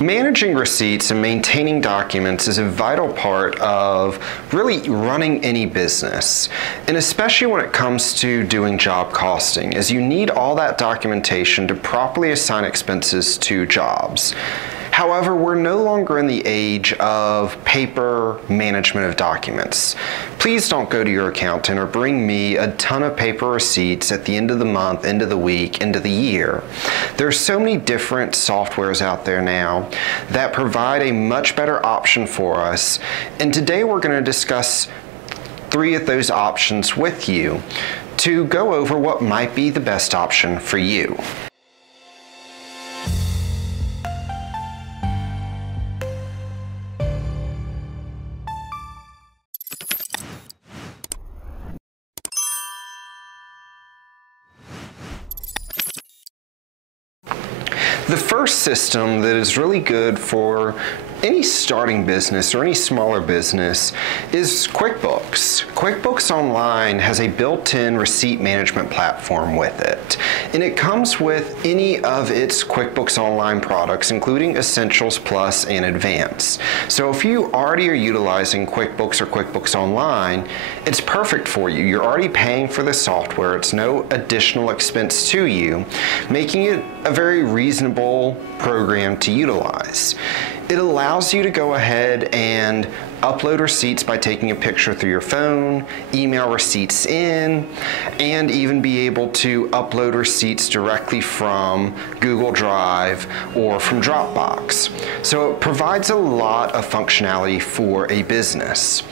Managing receipts and maintaining documents is a vital part of really running any business, and especially when it comes to doing job costing, as you need all that documentation to properly assign expenses to jobs. However, we're no longer in the age of paper management of documents. Please don't go to your accountant or bring me a ton of paper receipts at the end of the month, end of the week, end of the year. There are so many different softwares out there now that provide a much better option for us, and today we're going to discuss 3 of those options with you to go over what might be the best option for you. The first system that is really good for any starting business or any smaller business is QuickBooks. QuickBooks Online has a built-in receipt management platform with it, and it comes with any of its QuickBooks Online products, including Essentials, Plus, and Advanced. So if you already are utilizing QuickBooks or QuickBooks Online, it's perfect for you. You're already paying for the software. It's no additional expense to you, making it a very reasonable program to utilize. It allows you to go ahead and upload receipts by taking a picture through your phone, email receipts in, and even be able to upload receipts directly from Google Drive or from Dropbox. So it provides a lot of functionality for a business.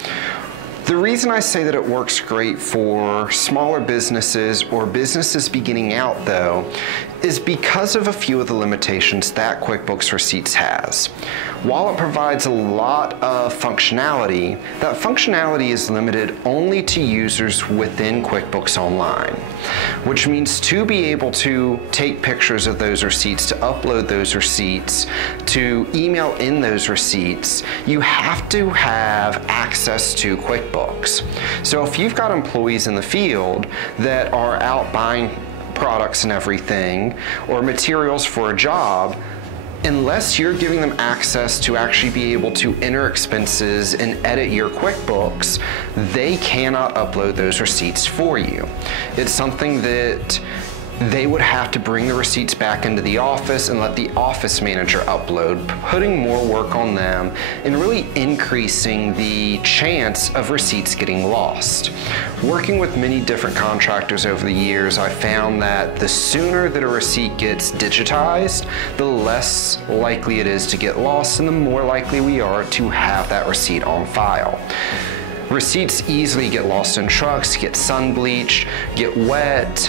The reason I say that it works great for smaller businesses or businesses beginning out, though, is because of a few of the limitations that QuickBooks Receipts has. While it provides a lot of functionality, that functionality is limited only to users within QuickBooks Online, which means to be able to take pictures of those receipts, to upload those receipts, to email in those receipts, you have to have access to QuickBooks. So if you've got employees in the field that are out buying products and everything, or materials for a job, unless you're giving them access to actually be able to enter expenses and edit your QuickBooks, they cannot upload those receipts for you. It's something that they would have to bring the receipts back into the office and let the office manager upload, putting more work on them and really increasing the chance of receipts getting lost. Working with many different contractors over the years, I found that the sooner that a receipt gets digitized, the less likely it is to get lost and the more likely we are to have that receipt on file. Receipts easily get lost in trucks, get sun bleached, get wet,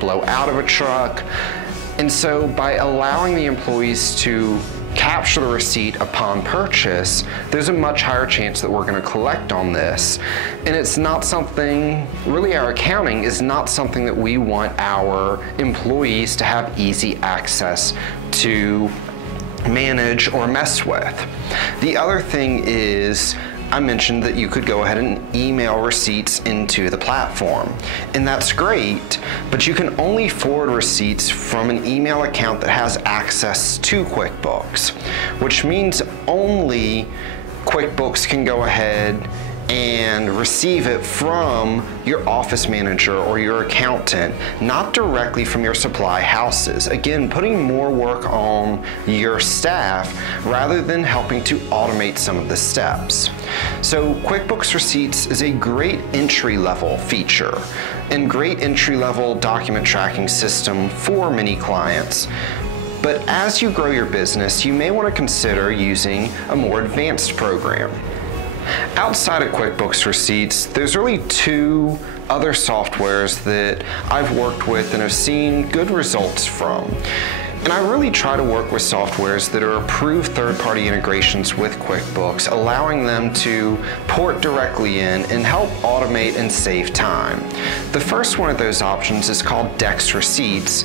blow out of a truck. And so by allowing the employees to capture the receipt upon purchase, there's a much higher chance that we're going to collect on this. And it's not something, really our accounting is not something that we want our employees to have easy access to manage or mess with. The other thing is, I mentioned that you could go ahead and email receipts into the platform, and that's great, but you can only forward receipts from an email account that has access to QuickBooks, which means only QuickBooks can go ahead and receive it from your office manager or your accountant, not directly from your supply houses. Again, putting more work on your staff rather than helping to automate some of the steps. So QuickBooks Receipts is a great entry-level feature and great entry-level document tracking system for many clients. But as you grow your business, you may want to consider using a more advanced program. Outside of QuickBooks Receipts, there's really 2 other softwares that I've worked with and have seen good results from. And I really try to work with softwares that are approved third-party integrations with QuickBooks, allowing them to port directly in and help automate and save time. The first one of those options is called Dex Receipts,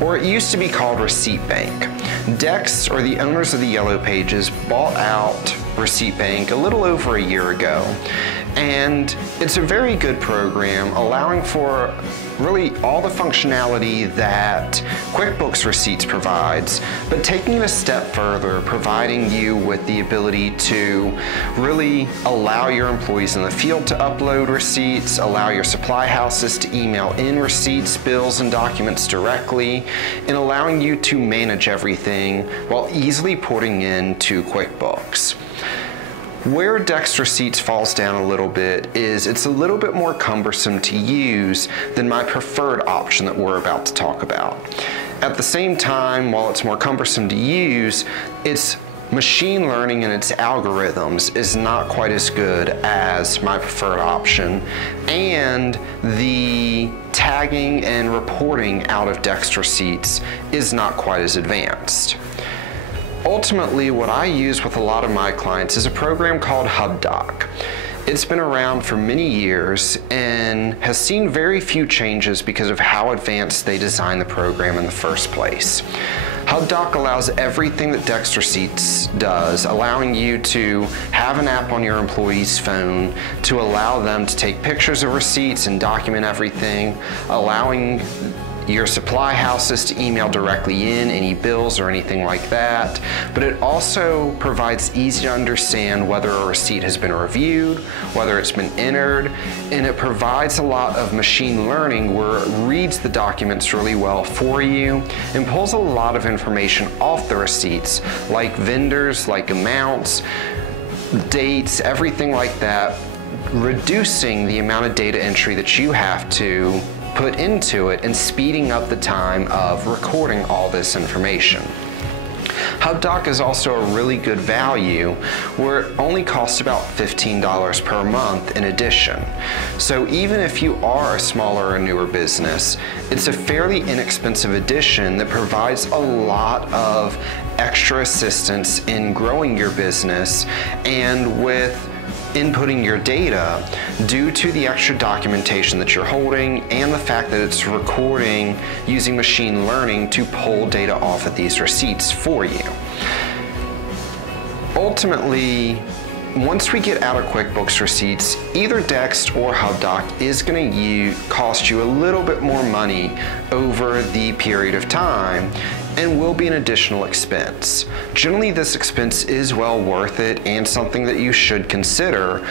or it used to be called Receipt Bank. Dex, or the owners of the Yellow Pages, bought out Receipt Bank a little over a year ago, and it's a very good program allowing for really all the functionality that QuickBooks Receipts provides, but taking it a step further, providing you with the ability to really allow your employees in the field to upload receipts, allow your supply houses to email in receipts, bills, and documents directly, and allowing you to manage everything while easily porting into QuickBooks. Where Dex Receipts falls down a little bit is it's a little bit more cumbersome to use than my preferred option that we're about to talk about. At the same time, while it's more cumbersome to use, its machine learning and its algorithms is not quite as good as my preferred option, and the tagging and reporting out of Dex Receipts is not quite as advanced. Ultimately, what I use with a lot of my clients is a program called HubDoc. It's been around for many years and has seen very few changes because of how advanced they designed the program in the first place. HubDoc allows everything that Dex Receipts does, allowing you to have an app on your employee's phone to allow them to take pictures of receipts and document everything, allowing your supply houses to email directly in any bills or anything like that, but it also provides easy to understand whether a receipt has been reviewed, whether it's been entered, and it provides a lot of machine learning where it reads the documents really well for you and pulls a lot of information off the receipts, like vendors, like amounts, dates, everything like that, reducing the amount of data entry that you have to put into it and speeding up the time of recording all this information. HubDoc is also a really good value where it only costs about $15 per month in addition. So even if you are a smaller or newer business, it's a fairly inexpensive addition that provides a lot of extra assistance in growing your business and with inputting your data due to the extra documentation that you're holding and the fact that it's recording using machine learning to pull data off of these receipts for you. Ultimately, once we get out of QuickBooks Receipts, either Dex or HubDoc is going to cost you a little bit more money over the period of time and will be an additional expense. Generally, this expense is well worth it and something that you should consider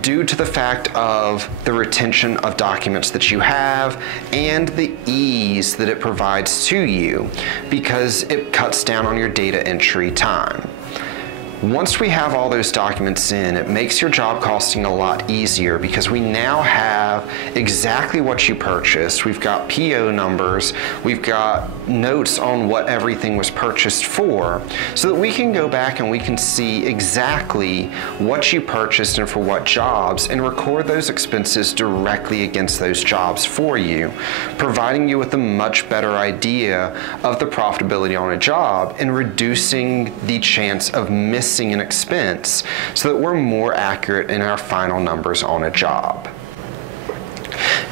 due to the fact of the retention of documents that you have and the ease that it provides to you because it cuts down on your data entry time. Once we have all those documents in, it makes your job costing a lot easier because we now have exactly what you purchased. We've got PO numbers, we've got notes on what everything was purchased for, so that we can go back and we can see exactly what you purchased and for what jobs and record those expenses directly against those jobs for you, providing you with a much better idea of the profitability on a job and reducing the chance of missing an expense so that we're more accurate in our final numbers on a job.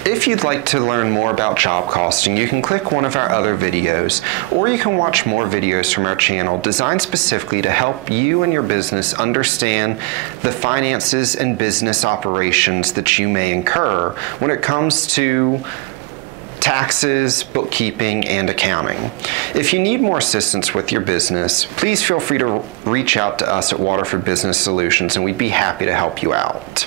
If you'd like to learn more about job costing, you can click one of our other videos, or you can watch more videos from our channel designed specifically to help you and your business understand the finances and business operations that you may incur when it comes to taxes, bookkeeping, and accounting. If you need more assistance with your business, please feel free to reach out to us at Waterford Business Solutions and we'd be happy to help you out.